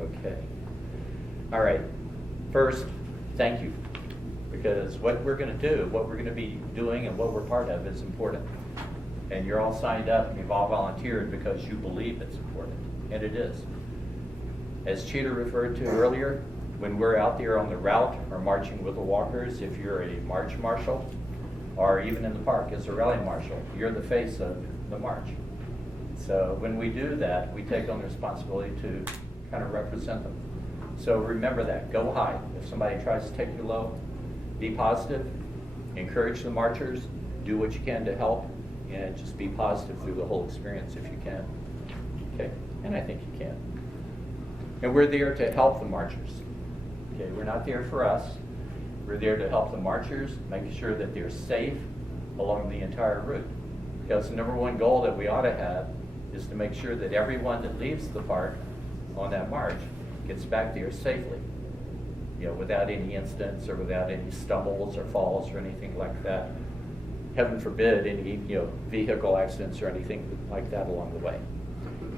Okay. All right. First, thank you. Because what we're going to do, what we're going to be doing and what we're part of is important. And you're all signed up and you've all volunteered because you believe it's important. And it is. As Cheetah referred to earlier, when we're out there on the route or marching with the walkers, if you're a march marshal, or even in the park as a rally marshal, you're the face of the march. So when we do that, we take on the responsibility to kind of represent them. So remember that, go high. If somebody tries to take you low, be positive, encourage the marchers, do what you can to help, and just be positive through the whole experience if you can. Okay, and I think you can. And we're there to help the marchers. Okay, we're not there for us. We're there to help the marchers, make sure that they're safe along the entire route. Because the number one goal that we ought to have is to make sure that everyone that leaves the park on that march gets back there safely, without any incidents or without any stumbles or falls or anything like that. Heaven forbid any, vehicle accidents or anything like that along the way.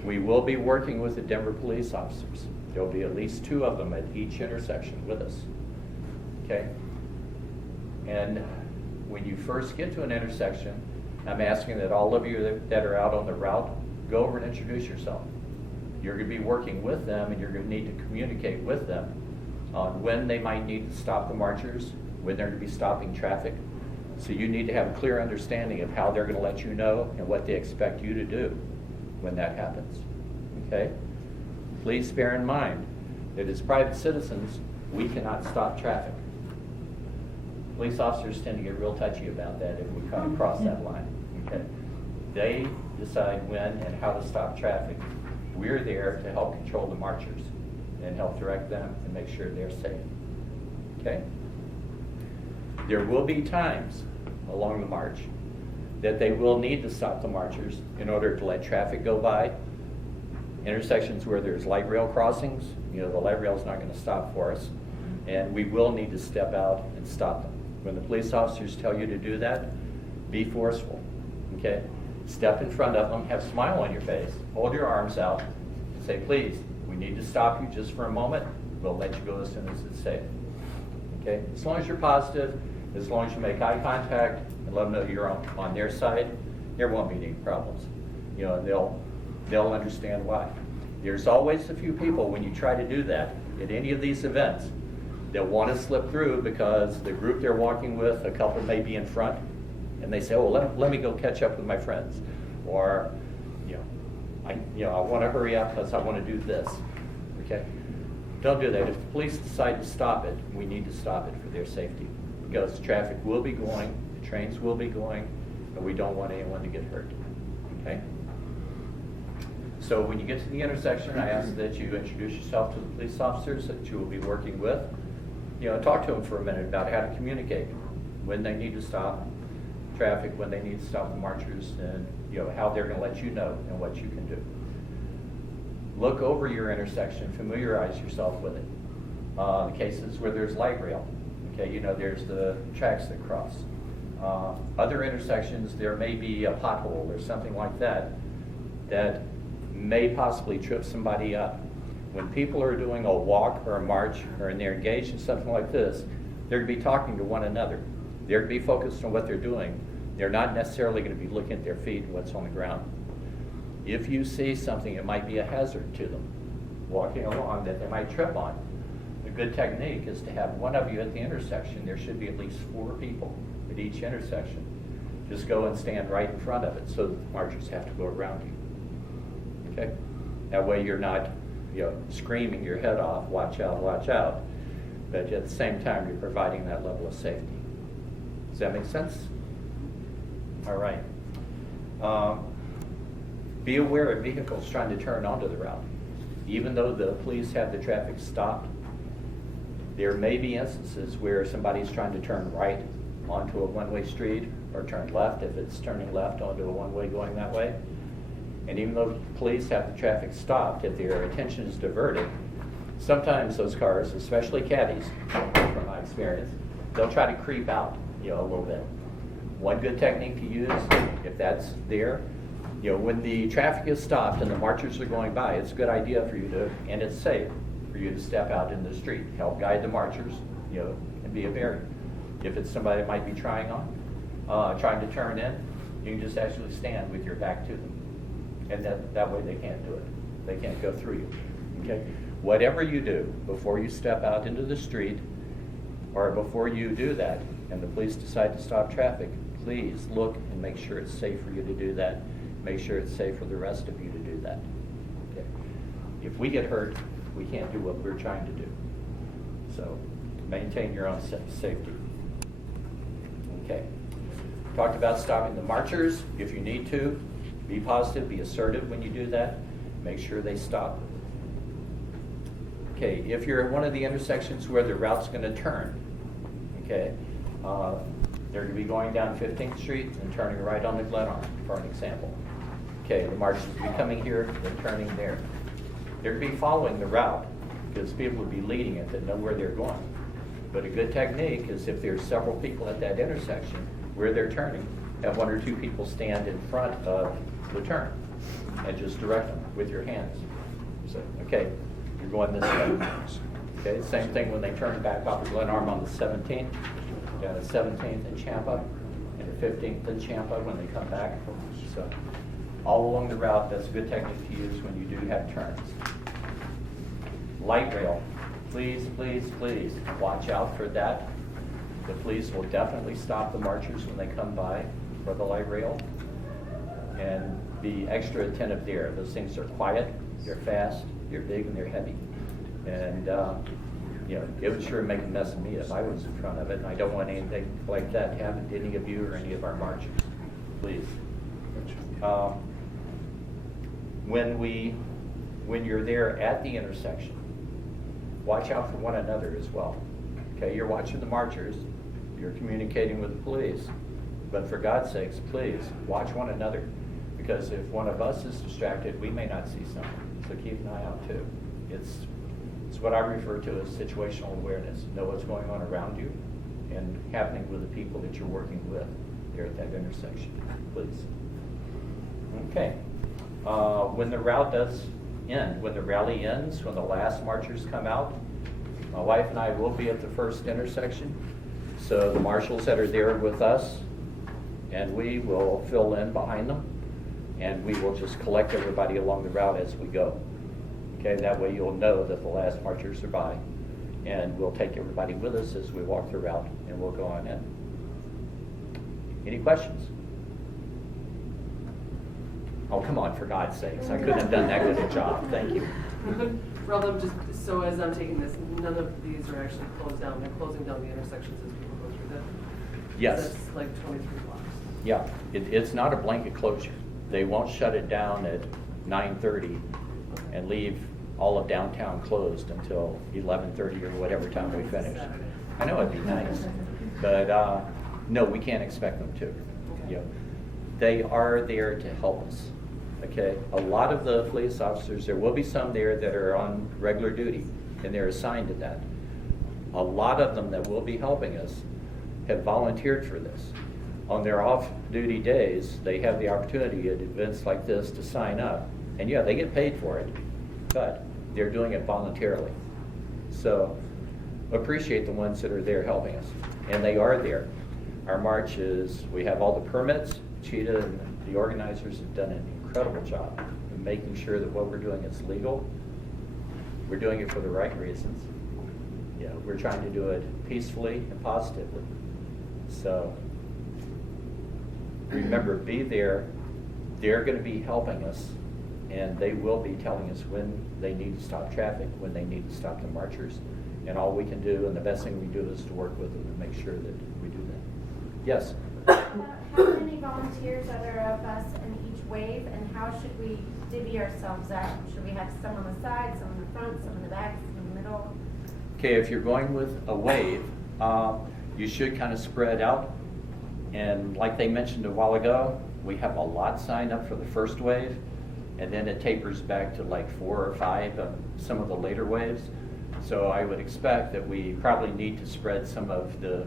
We will be working with the Denver police officers. There'll be at least 2 of them at each intersection with us. Okay? And when you first get to an intersection, I'm asking that all of you that are out on the route, go over and introduce yourself. You're going to be working with them and you're going to need to communicate with them on when they might need to stop the marchers, when they're going to be stopping traffic. So you need to have a clear understanding of how they're going to let you know and what they expect you to do when that happens. Okay? Please bear in mind that as private citizens, we cannot stop traffic. Police officers tend to get real touchy about that if we kind of cross that line. Okay? They decide when and how to stop traffic. We're there to help control the marchers and help direct them and make sure they're safe. Okay? There will be times along the march that they will need to stop the marchers in order to let traffic go by. Intersections where there's light rail crossings, the light rail is not going to stop for us, and we will need to step out and stop them. When the police officers tell you to do that, be forceful. Okay? Step in front of them, have a smile on your face, hold your arms out, say, please, we need to stop you just for a moment. We'll let you go as soon as it's safe. Okay? As long as you're positive, as long as you make eye contact and let them know you're on their side, there won't be any problems. And they'll understand why. There's always a few people when you try to do that at any of these events that want to slip through because the group they're walking with, a couple may be in front, and they say, oh, let me go catch up with my friends. Or, I want to hurry up because I want to do this. Okay? Don't do that. If the police decide to stop it, we need to stop it for their safety. Because traffic will be going, the trains will be going, and we don't want anyone to get hurt. Okay? So when you get to the intersection, I ask that you introduce yourself to the police officers that you will be working with. Talk to them for a minute about how to communicate, when they need to stop traffic, when they need to stop the marchers, and how they're going to let you know and what you can do. Look over your intersection, familiarize yourself with it. In cases where there's light rail, okay, there's the tracks that cross. Other intersections, there may be a pothole or something like that may possibly trip somebody up. When people are doing a walk or a march or they're engaged in something like this, they're going to be talking to one another. They're going to be focused on what they're doing. They're not necessarily going to be looking at their feet and what's on the ground. If you see something that might be a hazard to them walking along that they might trip on, a good technique is to have one of you at the intersection. There should be at least 4 people at each intersection. Just go and stand right in front of it so that the marchers have to go around you. Okay? That way you're not screaming your head off, watch out, but at the same time you're providing that level of safety. Does that make sense? All right. Be aware of vehicles trying to turn onto the route. Even though the police have the traffic stopped, there may be instances where somebody's trying to turn right onto a one-way street or turn left if it's turning left onto a one-way going that way. And even though the police have the traffic stopped, if their attention is diverted, sometimes those cars, especially caddies, from my experience, they'll try to creep out, a little bit. One good technique to use, if that's there, when the traffic is stopped and the marchers are going by, it's a good idea for you to, and it's safe, for you to step out in the street, help guide the marchers, and be a barrier. If it's somebody that might be trying to turn in, you can just actually stand with your back to them. And that way they can't do it. They can't go through you. Okay? Whatever you do before you step out into the street, or before you do that, and the police decide to stop traffic, please look and make sure it's safe for you to do that. Make sure it's safe for the rest of you to do that. Okay? If we get hurt, we can't do what we're trying to do. So maintain your own safety. Okay. Talked about stopping the marchers. If you need to, be positive, be assertive when you do that. Make sure they stop. Okay, if you're at one of the intersections where the route's going to turn, okay, they're going to be going down 15th Street and turning right on the Glenarm, for an example. Okay, the marchers will be coming here, they're turning there. They're going to be following the route because people will be leading it that know where they're going. But a good technique is if there's several people at that intersection where they're turning, have one or two people stand in front of the turn and just direct them with your hands. So, okay, you're going this way. Okay, same thing when they turn back off of Glenarm on the 17th, down at 17th and Champa, and the 15th and Champa when they come back. So, all along the route, that's a good technique to use when you do have turns. Light rail. Please, please, please watch out for that. The police will definitely stop the marchers when they come by for the light rail. And be extra attentive there. Those things are quiet, they're fast, they're big, and they're heavy. And it would sure make a mess of me if I was in front of it, and I don't want anything like that to happen to any of you or any of our marchers. Please. When you're there at the intersection, watch out for one another as well. Okay, you're watching the marchers, you're communicating with the police, but for God's sakes, please watch one another, because if one of us is distracted, we may not see something. So keep an eye out too. It's what I refer to as situational awareness. Know what's going on around you and happening with the people that you're working with there at that intersection, please. Okay. When the route does end, when the rally ends, when the last marchers come out, my wife and I will be at the first intersection. So the marshals that are there with us, and we will fill in behind them, and we will just collect everybody along the route as we go. Okay, that way you'll know that the last marchers are by, and we'll take everybody with us as we walk the route, and we'll go on in. Any questions? Oh, come on, for God's sakes. I couldn't have done that good a job. Thank you. Raldom, just so as I'm taking this, none of these are actually closed down. They're closing down the intersections as people go through them. Yes. That's like 23 blocks. Yeah, it's not a blanket closure. They won't shut it down at 9:30 and leave all of downtown closed until 11:30 or whatever time we finish. I know it'd be nice, but no, we can't expect them to. Okay. They are there to help us. Okay, a lot of the police officers, there will be some there that are on regular duty, and they're assigned to that. A lot of them that will be helping us have volunteered for this. On their off-duty days, they have the opportunity at events like this to sign up. And yeah, they get paid for it, but they're doing it voluntarily. So appreciate the ones that are there helping us. And they are there. Our march is, we have all the permits. Cheetah and the organizers have done an incredible job in making sure that what we're doing is legal. We're doing it for the right reasons. Yeah, we're trying to do it peacefully and positively. So remember, be there. They're going to be helping us, and they will be telling us when they need to stop traffic, when they need to stop the marchers, and all we can do, and the best thing we do is to work with them and make sure that we do that. Yes? How many volunteers are there of us in each wave, and how should we divvy ourselves out? Should we have some on the side, some in the front, some in the back, some in the middle? Okay, if you're going with a wave, you should kind of spread out. And like they mentioned a while ago, we have a lot signed up for the first wave, and then it tapers back to like 4 or 5 of some of the later waves. So I would expect that we probably need to spread some of the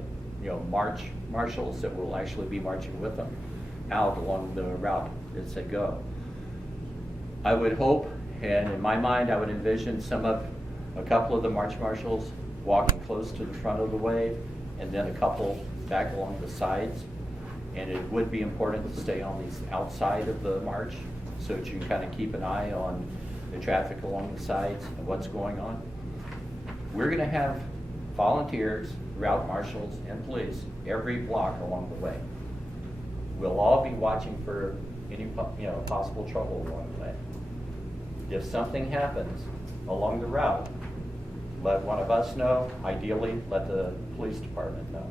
marshals that will actually be marching with them out along the route as they go. I would hope, and in my mind I would envision some of a couple of the march marshals walking close to the front of the wave, and then a couple back along the sides. And it would be important to stay on the outside of the march so that you can kind of keep an eye on the traffic along the sides and what's going on. We're going to have volunteers, route marshals, and police every block along the way. We'll all be watching for any possible trouble along the way. If something happens along the route, let one of us know. Ideally, let the police department know.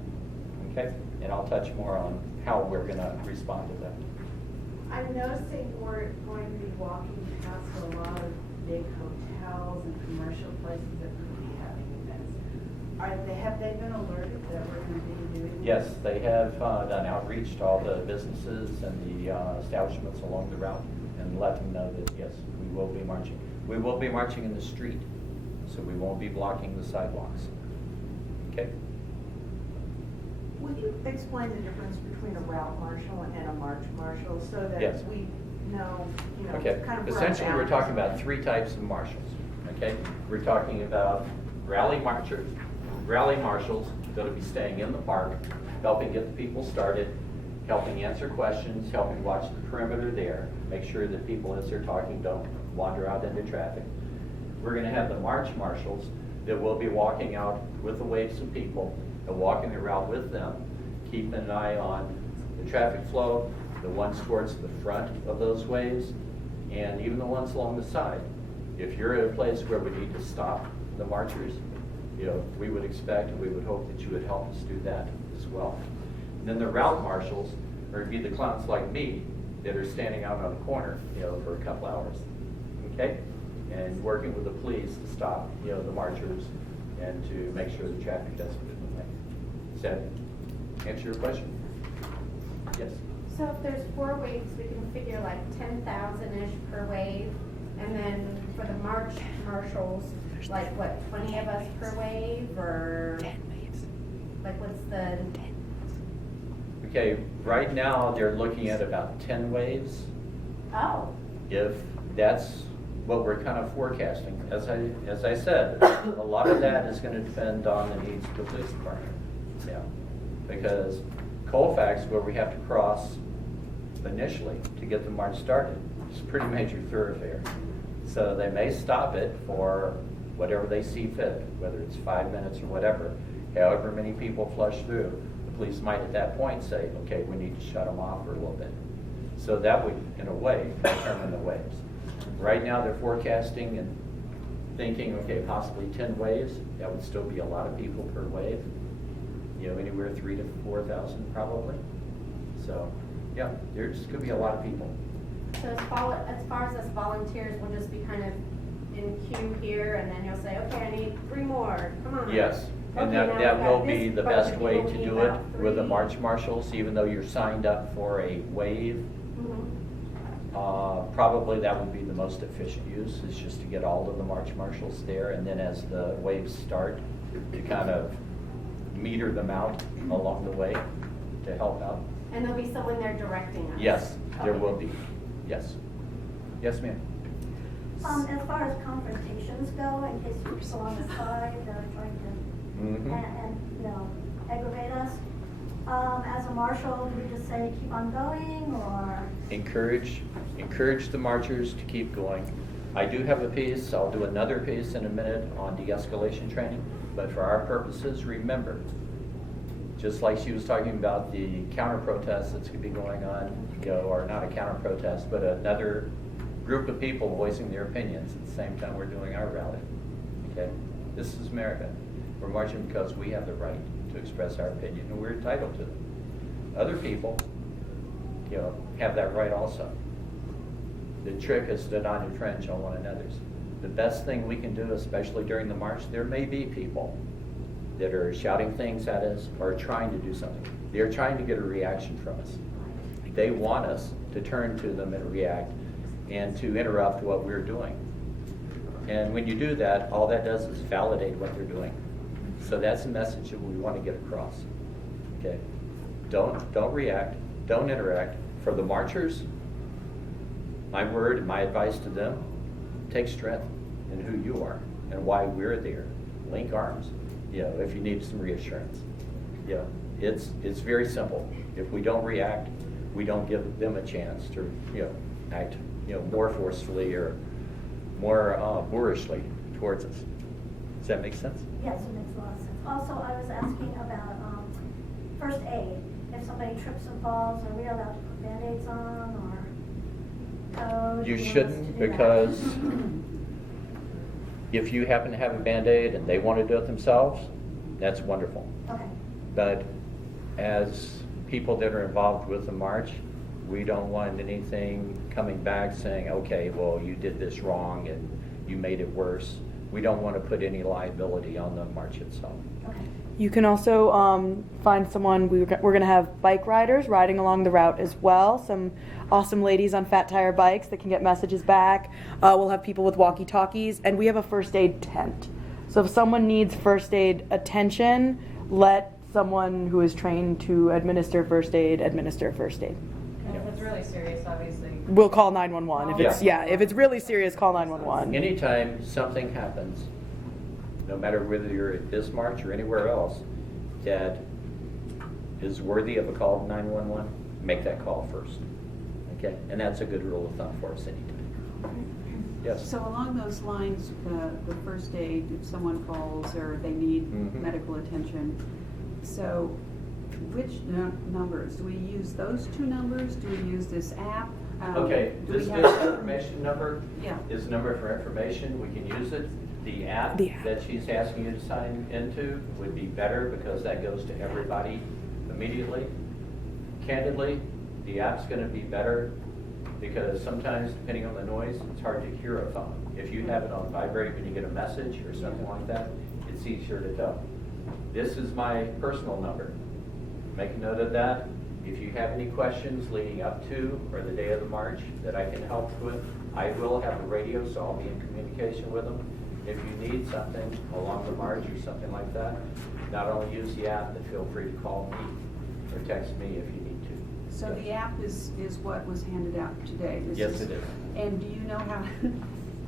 Okay? And I'll touch more on how we're going to respond to that. I'm noticing we're going to be walking past a lot of big hotels and commercial places that will be having events. Have they been alerted that we're going to be doing this? Yes, they have done outreach to all the businesses and the establishments along the route and let them know that, yes, we will be marching. We will be marching in the street, so we won't be blocking the sidewalks. Okay? Would you explain the difference between a route marshal and a march marshal so that Yes. we know, Okay, kind of where our essentially we're boundaries talking are? about three types of marshals, okay? We're talking about rally marchers, rally marshals that'll be staying in the park, helping get the people started, helping answer questions, helping watch the perimeter there, make sure that people as they're talking don't wander out into traffic. We're gonna have the march marshals that will be walking out with the waves of people and walking the route with them, keeping an eye on the traffic flow, the ones towards the front of those waves, and even the ones along the side. If you're at a place where we need to stop the marchers, we would expect and we would hope that you would help us do that as well. And then the route marshals are be the clowns like me that are standing out on the corner, for a couple hours, okay? And working with the police to stop, the marchers and to make sure the traffic doesn't get in the way. Does that answer your question? Yes. So if there's 4 waves, we can figure like 10,000-ish per wave. And then for the march marshals, like what, 20 of us per wave, or like what's the? Okay, right now they're looking at about 10 waves. Oh, If that's what we're kind of forecasting. As I said, a lot of that is going to depend on the needs of the police department. Yeah, because Colfax, where we have to cross initially to get the march started, is a pretty major thoroughfare. So they may stop it for whatever they see fit, whether it's 5 minutes or whatever. However many people flush through, the police might at that point say, okay, we need to shut them off for a little bit. So that would, in a way, determine the waves. Right now, they're forecasting and thinking, okay, possibly 10 waves. That would still be a lot of people per wave. Anywhere 3,000 to 4,000 probably. So, yeah, there's going to be a lot of people. so as far as us volunteers, we'll just be kind of in queue here, and then you'll say, okay, I need 3 more, come on. Yes, and Okay, now that we've will got be this the bunch best of way people, to we do need it about with the 3. march marshals, even though you're signed up for a wave. Mhm. Probably that would be the most efficient use, is just to get all of the march marshals there, and then as the waves start, to kind of meter them out along the way to help out. And there'll be someone there directing us? Yes, there Okay. will be. Yes. Yes, ma'am. As far as confrontations go, in case people on the side are trying to, Mhm. aggravate us, as a marshal, do we just say keep on going, or? Encourage the marchers to keep going. I do have a piece, I'll do another piece in a minute on de-escalation training, but for our purposes, remember, just like she was talking about the counter-protest that's going to be going on, or not a counter-protest, but another group of people voicing their opinions at the same time we're doing our rally. Okay? This is America. We're marching because we have the right to express our opinion, and we're entitled to it. Other people, have that right also. The trick is to not infringe on one another's. The best thing we can do, especially during the march, there may be people that are shouting things at us or trying to do something. They're trying to get a reaction from us. They want us to turn to them and react and to interrupt what we're doing. And when you do that, all that does is validate what they're doing. So that's the message that we want to get across. Okay? Don't react, don't interact. For the marchers, my word and my advice to them, take strength in who you are and why we're there. Link arms, if you need some reassurance. It's very simple. If we don't react, we don't give them a chance to, act, more forcefully or more boorishly towards us. Does that make sense? Yes, it makes a lot of sense. Also, I was asking about first aid. If somebody trips and falls, are we allowed to put Band-Aids on or code? You Do want us to shouldn't, do that? because if you happen to have a Band-Aid and they want to do it themselves, that's wonderful. Okay, But as people that are involved with the march, we don't want anything coming back saying, okay, well, you did this wrong and you made it worse. We don't want to put any liability on the march itself. okay. You can also find someone, we're going to have bike riders riding along the route as well. Some awesome ladies on fat tire bikes that can get messages back. We'll have people with walkie-talkies, and we have a first aid tent. So if someone needs first aid attention, let someone who is trained to administer first aid. And if it's really serious, obviously. We'll call 911. If it's really serious, call 911. Anytime something happens, no matter whether you're at this march or anywhere else, that is worthy of a call to 911, make that call first. Okay? And that's a good rule of thumb for us anytime. Yes? So along those lines, the first aid, if someone falls or they need Mhm. medical attention, so which numbers? Do we use those two numbers? Do we use this app? Okay, Do this we this have- information number Yeah. is a number for information. We can use it. The app The app. that she's asking you to sign into would be better because that goes to everybody immediately. Candidly, the app's going to be better because sometimes, depending on the noise, it's hard to hear a phone. If you have it on vibrate when you get a message or something like that, it's easier to tell. This is my personal number. Make a note of that. If you have any questions leading up to or the day of the march that I can help with, I will have a radio, so I'll be in communication with them. If you need something along the march or something like that, not only use the app, but feel free to call me or text me if you need to. So the app is what was handed out today? Yes, it is. And do you know how,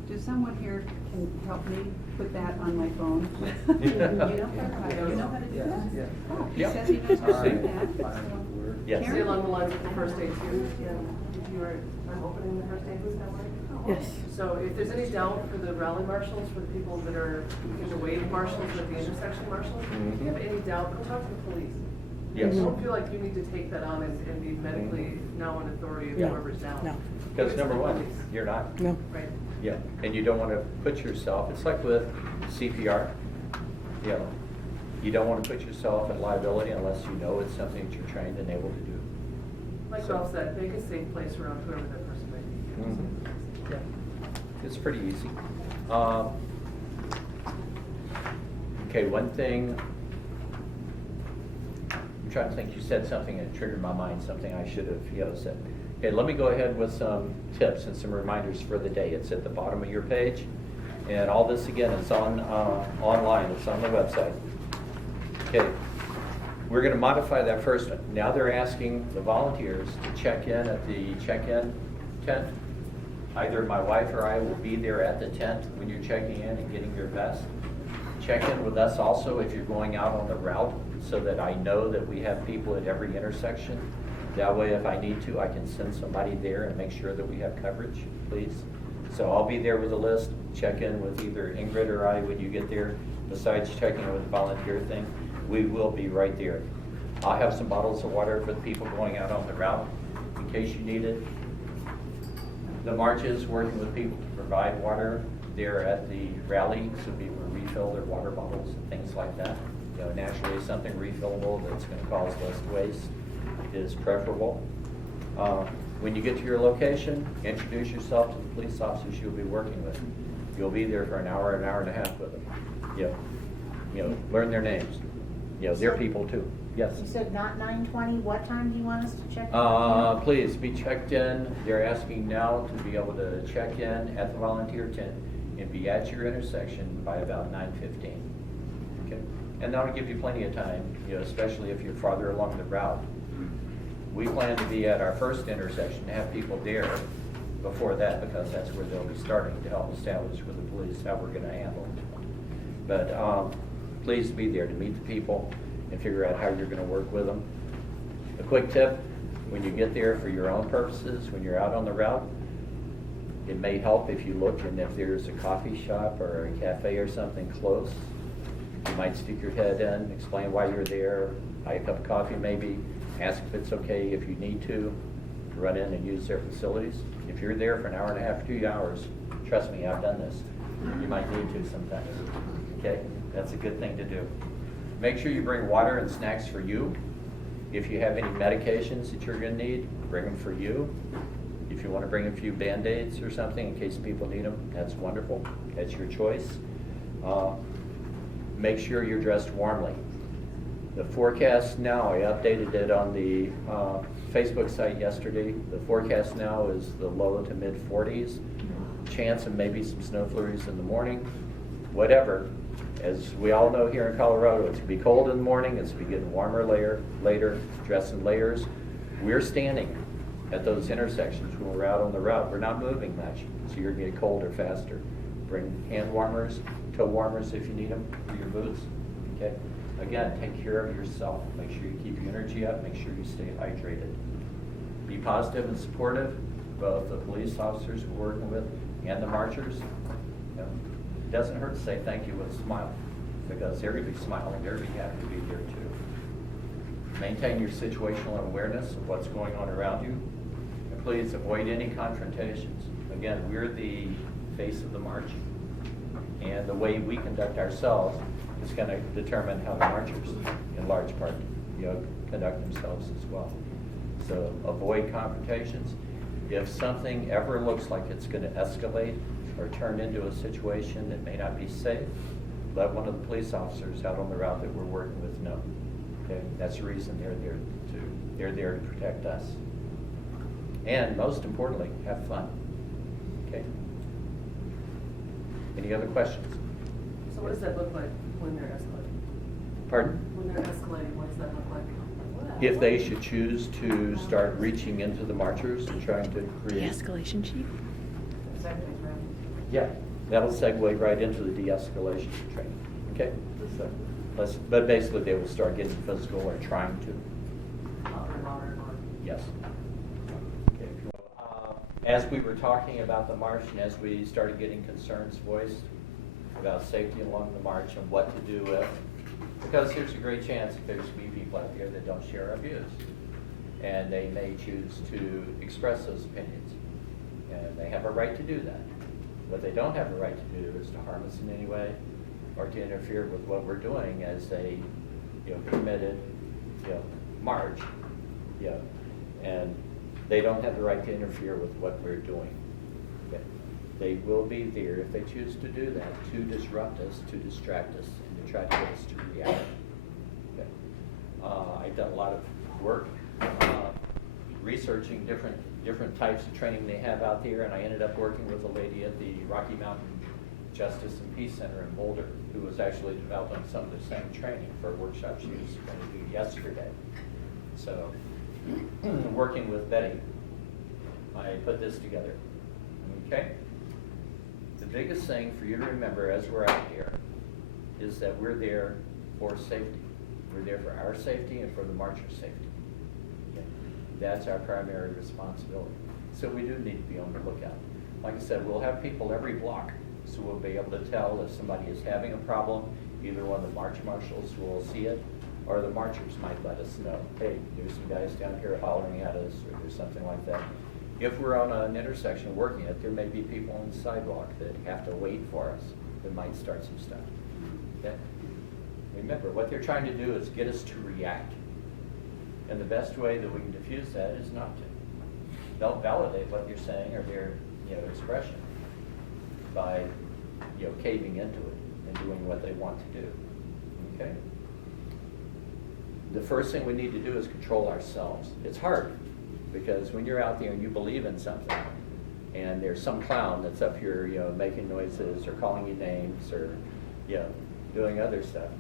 does someone here can help me put that on my phone? You know how to do that? Yeah. Oh, he Yep. says he knows how to do that. Yes. Say along the lines of the first aid too, if you are, I'm opening the first aid booth that way. Yes. So if there's any doubt for the rally marshals, for the people that are in the wave marshals or the intersection marshals, if you have any doubt, go talk to the police. Yes. Don't feel like you need to take that on and be medically now an authority of No. whoever's down. No. Because number one, you're not. No. Right. Yeah, and you don't want to put yourself, it's like with CPR, you don't want to put yourself at liability unless you know it's something that you're trained and able to do. Like Ralph said, make a safe place around whoever that person might be. Mhm. Yeah, it's pretty easy. Okay, one thing, I'm trying to think, you said something that triggered my mind, something I should have, said. Okay, let me go ahead with some tips and some reminders for the day. It's at the bottom of your page. And all this, again, is on online. It's on the website. Okay, we're going to modify that first one. Now they're asking the volunteers to check in at the check-in tent. Either my wife or I will be there at the tent when you're checking in and getting your vest. Check in with us also if you're going out on the route so that I know that we have people at every intersection. That way, if I need to, I can send somebody there and make sure that we have coverage, please. So I'll be there with a list. Check in with either Ingrid or I when you get there. Besides checking in with the volunteer thing, we will be right there. I'll have some bottles of water for the people going out on the route in case you need it. The march is working with people to provide water there at the rally so people will refill their water bottles and things like that. Naturally, something refillable that's going to cause less waste is preferable. When you get to your location, introduce yourself to the police officers you'll be working with. You'll be there for an hour and a half with them. Learn their names. They're people too. Yes. You said not 9:20, what time do you want us to check in? Please be checked in. They're asking now to be able to check in at the volunteer tent and be at your intersection by about 9:15. Okay? And that'll give you plenty of time, especially if you're farther along the route. We plan to be at our first intersection, have people there before that because that's where they'll be starting to help establish with the police how we're going to handle it. But please be there to meet the people and figure out how you're going to work with them. A quick tip, when you get there for your own purposes, when you're out on the route, it may help if you look and if there's a coffee shop or a cafe or something close. You might stick your head in, explain why you're there, buy a cup of coffee maybe, ask if it's okay if you need to run in and use their facilities. If you're there for an hour and a half, 2 hours, trust me, I've done this. You might need to sometimes. Okay? That's a good thing to do. Make sure you bring water and snacks for you. If you have any medications that you're going to need, bring them for you. If you want to bring a few Band-Aids or something in case people need them, that's wonderful. That's your choice. Make sure you're dressed warmly. The forecast now, I updated it on the Facebook site yesterday. The forecast now is the low to mid 40s. Chance of maybe some snow flurries in the morning. Whatever. As we all know here in Colorado, it's going to be cold in the morning. It's going to be getting warmer later. Dress in layers. We're standing at those intersections when we're out on the route. We're not moving much, so you're going to get colder faster. Bring hand warmers, toe warmers if you need them for your boots. Okay. Again, take care of yourself. Make sure you keep your energy up. Make sure you stay hydrated. Be positive and supportive, both the police officers we're working with and the marchers. You know, it doesn't hurt to say thank you with a smile, because they're going to be smiling. They're going to be happy to be here too. Maintain your situational awareness of what's going on around you. And please avoid any confrontations. Again, we're the face of the march. And the way we conduct ourselves is going to determine how the marchers, in large part, conduct themselves as well. So avoid confrontations. If something ever looks like it's going to escalate or turn into a situation that may not be safe, let one of the police officers out on the route that we're working with know. Okay, that's the reason they're there to. They're there to protect us. And most importantly, have fun. Okay. Any other questions? So what does that look like when they're escalating? Pardon? When they're escalating, what does that look like? If they should choose to start reaching into the marchers and trying to create... De-escalation chief? Yeah, that'll segue right into the de-escalation training. Okay? So, but basically they will start getting physical or trying to. Yes. Okay, if you will. As we were talking about the march and as we started getting concerns voiced about safety along the march and what to do with, because there's a great chance that there's going to be people out there that don't share our views. And they may choose to express those opinions. And they have a right to do that. What they don't have a right to do is to harm us in any way or to interfere with what we're doing as a committed march. And they don't have the right to interfere with what we're doing. Okay. They will be there if they choose to do that, to disrupt us, to distract us, and to try to get us to react. Okay. I've done a lot of work researching different types of training they have out there, and I ended up working with a lady at the Rocky Mountain Justice and Peace Center in Boulder, who was actually developing some of the same training for a workshop she was going to do yesterday. So, working with Betty, I put this together. Okay? The biggest thing for you to remember as we're out here is that we're there for safety. We're there for our safety and for the marcher's safety. Okay? That's our primary responsibility. So we do need to be on the lookout. Like I said, we'll have people every block, so we'll be able to tell if somebody is having a problem. Either one of the march marshals will see it, or the marchers might let us know, hey, there's some guys down here hollering at us, or there's something like that. If we're on an intersection working it, there may be people on the sidewalk that have to wait for us that might start some stuff. Okay? Remember, what they're trying to do is get us to react. And the best way that we can diffuse that is not to. They'll validate what you're saying or their expression by caving into it and doing what they want to do. Okay? The first thing we need to do is control ourselves. It's hard because when you're out there and you believe in something and there's some clown that's up here making noises or calling you names or doing other stuff,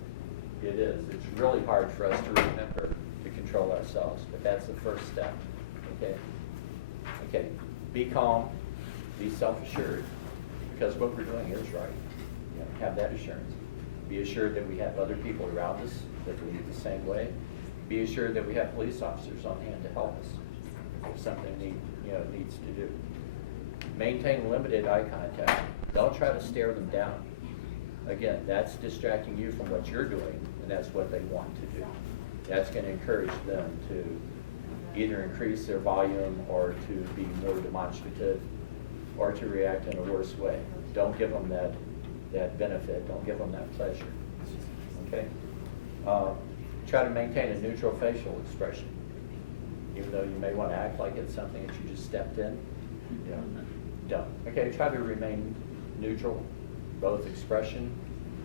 it's really hard for us to remember to control ourselves, but that's the first step. Okay, be calm, be self-assured, because what we're doing is right. Have that assurance. Be assured that we have other people around us that believe the same way. Be assured that we have police officers on hand to help us if something needs to do. Maintain limited eye contact. Don't try to stare them down. Again, that's distracting you from what you're doing, and that's what they want to do. That's going to encourage them to either increase their volume or to be more demonstrative or to react in a worse way. Don't give them that benefit. Don't give them that pleasure. Okay? Try to maintain a neutral facial expression. Even though you may want to act like it's something that you just stepped in, don't. Okay, try to remain neutral, both expression,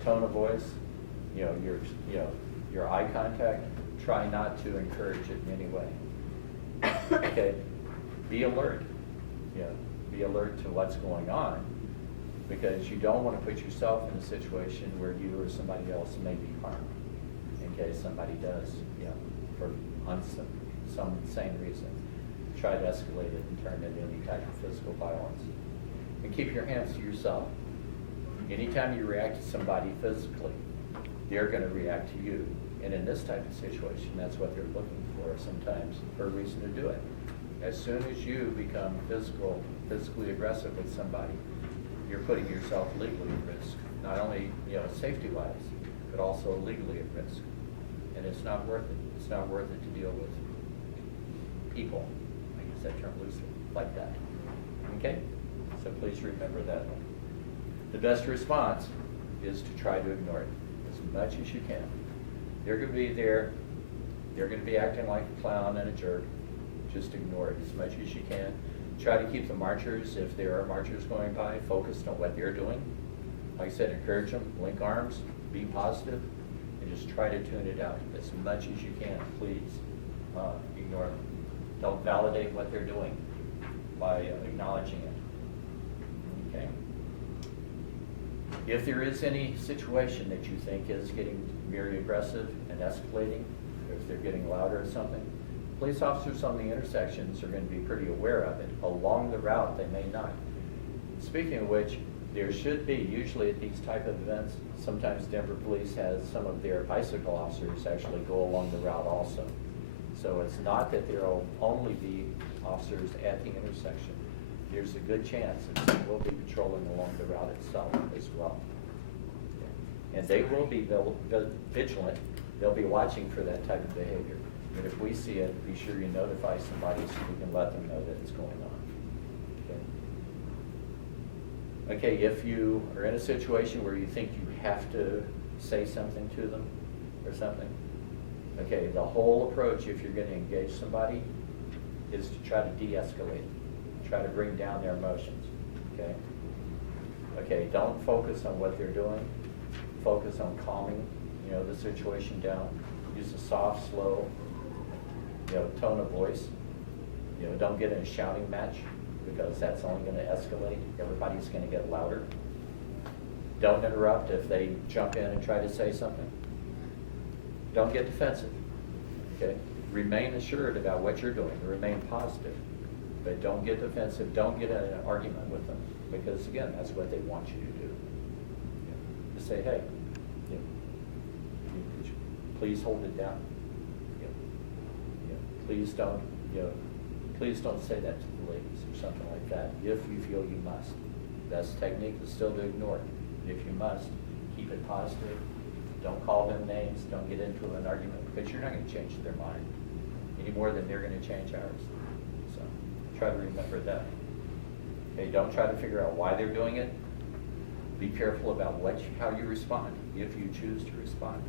tone of voice, your eye contact. Try not to encourage it in any way. Okay, be alert. Be alert to what's going on, because you don't want to put yourself in a situation where you or somebody else may be harmed in case somebody does, for some insane reason, try to escalate it and turn it into any type of physical violence. And keep your hands to yourself. Anytime you react to somebody physically, they're going to react to you. And in this type of situation, that's what they're looking for sometimes, for a reason to do it. As soon as you become physically aggressive with somebody, you're putting yourself legally at risk. Not only, safety-wise, but also legally at risk. And it's not worth it. It's not worth it to deal with people, I use that term loosely, like that. Okay? So please remember that. The best response is to try to ignore it as much as you can. They're going to be there. They're going to be acting like a clown and a jerk. Just ignore it as much as you can. Try to keep the marchers, if there are marchers going by, focused on what they're doing. Like I said, encourage them, link arms, be positive, and just try to tune it out as much as you can. Please ignore them. Don't validate what they're doing by acknowledging it. Okay? If there is any situation that you think is getting very aggressive and escalating, if they're getting louder or something, police officers on the intersections are going to be pretty aware of it. Along the route, they may not. Speaking of which, there should be, usually at these type of events, sometimes Denver Police has some of their bicycle officers actually go along the route also. So it's not that there will only be officers at the intersection. There's a good chance that some will be patrolling along the route itself as well. And they will be vigilant. They'll be watching for that type of behavior. But if we see it, be sure you notify somebody so we can let them know that it's going on. Okay, if you are in a situation where you think you have to say something to them or something, okay, the whole approach, if you're going to engage somebody, is to try to de-escalate, try to bring down their emotions, okay? Okay, don't focus on what they're doing. Focus on calming, the situation down. Use a soft, slow, tone of voice. Don't get in a shouting match, because that's only going to escalate. Everybody's going to get louder. Don't interrupt if they jump in and try to say something. Don't get defensive, okay? Remain assured about what you're doing. Remain positive, but don't get defensive. Don't get in an argument with them, because again, that's what they want you to do. Just say, hey, please hold it down. Please don't, please don't say that to the ladies or something like that. If you feel you must, best technique is still to ignore it. If you must, keep it positive. Don't call them names. Don't get into an argument, because you're not going to change their mind any more than they're going to change ours. So try to remember that. Okay, don't try to figure out why they're doing it. Be careful about how you respond, if you choose to respond.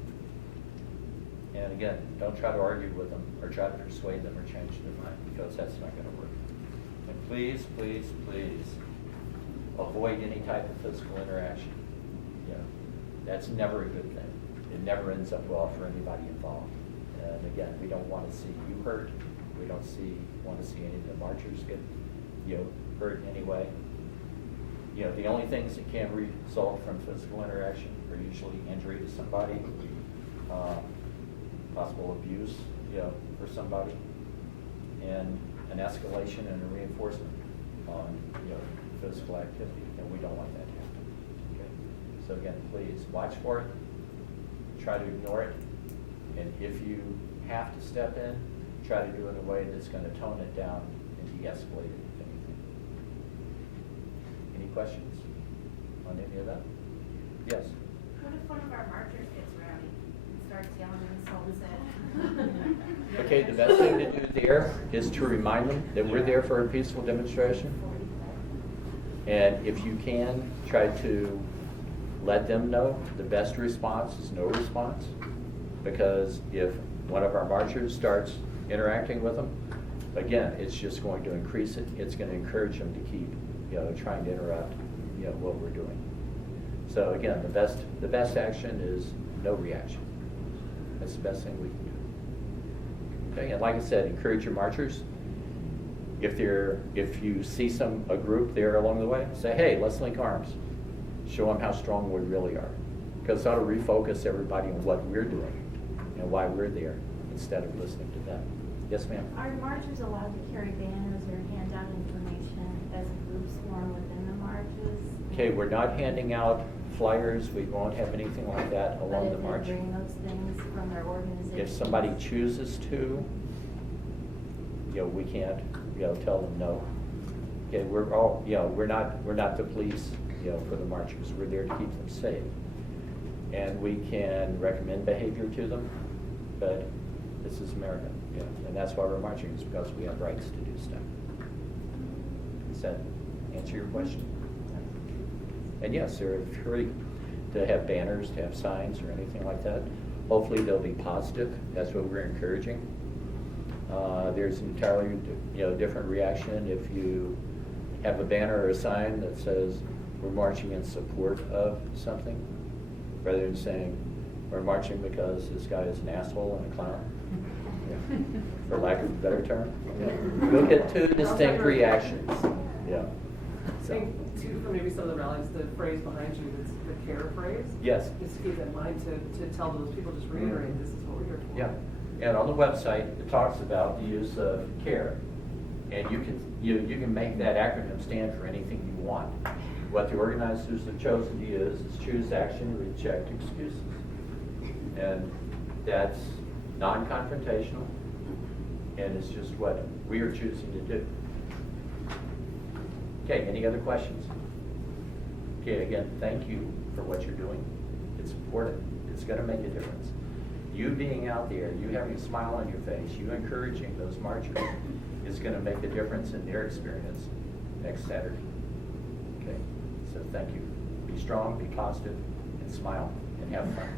And again, don't try to argue with them or try to persuade them or change their mind, because that's not going to work. And please, please, please avoid any type of physical interaction. That's never a good thing. It never ends up well for anybody involved. And again, we don't want to see you hurt. We don't want to see any of the marchers get hurt in any way. The only things that can result from physical interaction are usually injury to somebody, possible abuse, for somebody, and an escalation and a reinforcement on, physical activity, and we don't want that to happen. Okay. So again, please watch for it, try to ignore it. And if you have to step in, try to do it in a way that's going to tone it down and de-escalate it, if anything. Any questions on any of that? Yes? What if one of our marchers gets rowdy and starts yelling insults at? Okay, the best thing to do there is to remind them that we're there for a peaceful demonstration. And if you can, try to let them know the best response is no response. Because if one of our marchers starts interacting with them, again, it's just going to increase it. It's going to encourage them to keep, trying to interrupt, what we're doing. So again, the best action is no reaction. That's the best thing we can do. Okay, and like I said, encourage your marchers. If you see a group there along the way, say, hey, let's link arms. Show them how strong we really are. Because that'll refocus everybody on what we're doing and why we're there instead of listening to them. Yes, ma'am? Are marchers allowed to carry banners or hand out information as groups form within the marches? Okay, we're not handing out flyers. We won't have anything like that along the march. But if they bring those things from their organization? If somebody chooses to, we can't, tell them no. Okay, we're not the police, for the marchers. We're there to keep them safe. And we can recommend behavior to them, but this is America, and that's why we're marching, is because we have rights to do stuff. Does that answer your question? And yes, they're free to have banners, to have signs or anything like that. Hopefully they'll be positive. That's what we're encouraging. There's an entirely different reaction if you have a banner or a sign that says we're marching in support of something, rather than saying we're marching because this guy is an asshole and a clown, for lack of a better term. You'll get two distinct reactions. Yeah. I think too, for maybe some of the rallies, the phrase behind you, it's the care phrase. Yes. Just to keep that in mind to tell those people, just reiterate, this is what we're here for. Yeah. And on the website, it talks about the use of CARE. And you can make that acronym stand for anything you want. What the organizers have chosen to use is choose action, reject excuses. And that's non-confrontational, and it's just what we are choosing to do. Okay, any other questions? Okay, again, thank you for what you're doing. It's important. It's going to make a difference. You being out there, you having a smile on your face, you encouraging those marchers is going to make a difference in their experience next Saturday. Okay, so thank you. Be strong, be positive, and smile, and have fun.